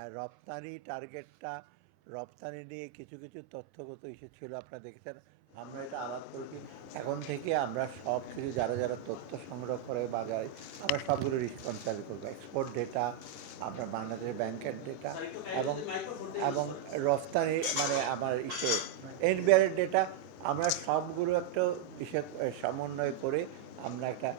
আর রপ্তানি টার্গেটটা রপ্তানি নিয়ে কিছু কিছু তথ্যগত ইস্যু ছিল, আপনারা দেখেছেন। আমরা এটা আলাপ করেছি। এখন থেকে আমরা সব কিছু, যারা যারা তথ্য সংগ্রহ করে বাজারে, আমরা সবগুলো রেসপন্সাবল করব। এক্সপোর্ট ডেটা আপনার বাংলাদেশের ব্যাংকের ডেটা এবং এবং রফতানি মানে আমার ইসে, এনবিআরের ডেটা আমরা সবগুলো একটা ইসে সমন্বয় করে আমরা একটা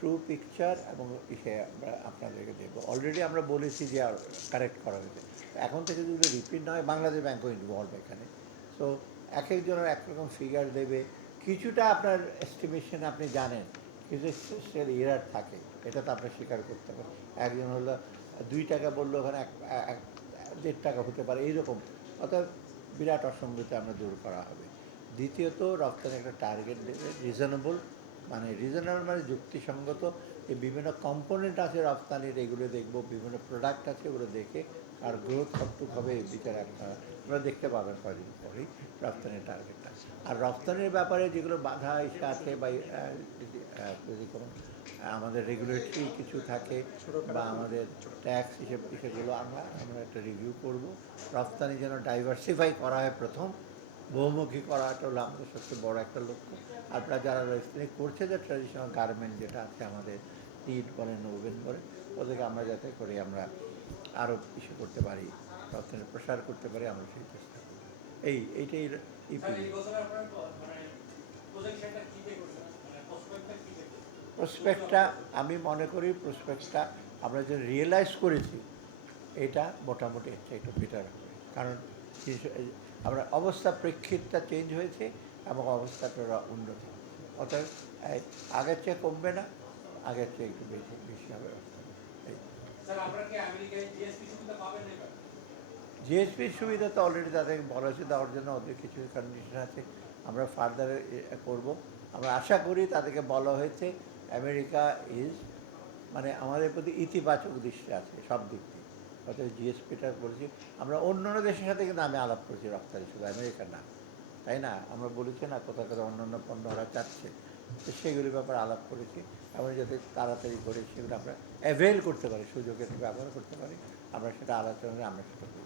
ট্রু পিকচার এবং ইসে আমরা আপনাদেরকে দেবো অলরেডি আমরা বলেছি যে আর কারেক্ট করা হয়েছে। এখন থেকে যদি রিপিট না হয় বাংলাদেশ ব্যাংকও ইনভলভ এখানে। তো এক একজনের একরকম ফিগার দেবে। কিছুটা আপনার এস্টিমেশন আপনি জানেন কিছু সেল এরার থাকে। এটা তো আপনার স্বীকার করতে হবে একজন হলো, দুই টাকা বলল, ওখানে এক, এক- দেড় টাকা হতে পারে, এইরকম। অর্থাৎ বিরাট অসঙ্গতি আমরা দূর করা হবে। দ্বিতীয়ত, রপ্তানি একটা টার্গেট দেবে রিজনেবল মানে রিজনেবল মানে যুক্তিসঙ্গত যে বিভিন্ন কম্পোনেন্ট আছে রপ্তানির এগুলো দেখব বিভিন্ন প্রোডাক্ট আছে ওগুলো দেখে আর গ্রোথ কতটুকু হবে এই বিচার আপনারা আপনারা দেখতে পাবেন কদিন পরেই রপ্তানির টার্গেটটা আর রপ্তানির ব্যাপারে যেগুলো বাধা এসে আছে বা যদি, যদি কোনো আমাদের রেগুলেটরি কিছু থাকে বা আমাদের ট্যাক্স হিসেব সেগুলো আমরা আমরা একটা রিভিউ করব। রপ্তানি যেন ডাইভার্সিফাই করা হয় প্রথম বহুমুখী করাটা হলো আমাদের সবচেয়ে বড় একটা লক্ষ্য। আপনারা যারা রপ্তানি করছে যে ট্র্যাডিশনাল গার্মেন্ট যেটা আছে আমাদের টিট বলেন ওভেন বলেন ওদেরকে আমরা যাতে করে আমরা আরও কিছু করতে পারি রপ্তানি প্রসার করতে পারি আমরা সেই চেষ্টা করি। এই এইটাই প্রসপেক্টটা আমি মনে করি প্রসপেক্টটা আমরা যে রিয়েলাইজ করেছি এটা মোটামুটি একটু বেটার হবে। কারণ আমরা অবস্থা প্রেক্ষিতটা চেঞ্জ হয়েছে এবং অবস্থাটা উন্নত অর্থাৎ আগের চেয়ে কমবে না আগের চেয়ে একটু বেশি বেশি হবে জিএসপির সুবিধা তো অলরেডি তাদেরকে বলা হয়েছে দেওয়ার জন্য ওদের কিছু কন্ডিশন আছে। আমরা ফার্দার করব। আমরা আশা করি তাদেরকে বলা হয়েছে আমেরিকা ইজ মানে আমাদের প্রতি ইতিবাচক দৃষ্টি আছে সব দিক থেকে অর্থাৎ জিএসপিটা করেছি আমরা অন্য অন্য দেশের সাথে কিন্তু আমি আলাপ করেছি রপ্তানি, শুধু আমেরিকা না তাই না? আমরা বলেছি না কোথাও কোথাও অন্য অন্য পণ্য ওরা চাচ্ছে। তো সেগুলির ব্যাপারে আলাপ করেছি। আমরা যাতে তাড়াতাড়ি করে সেগুলো আমরা অ্যাভেল করতে পারি, সুযোগের ব্যবহার করতে পারি। আমরা সেটা আলোচনা আমরা সেটা করি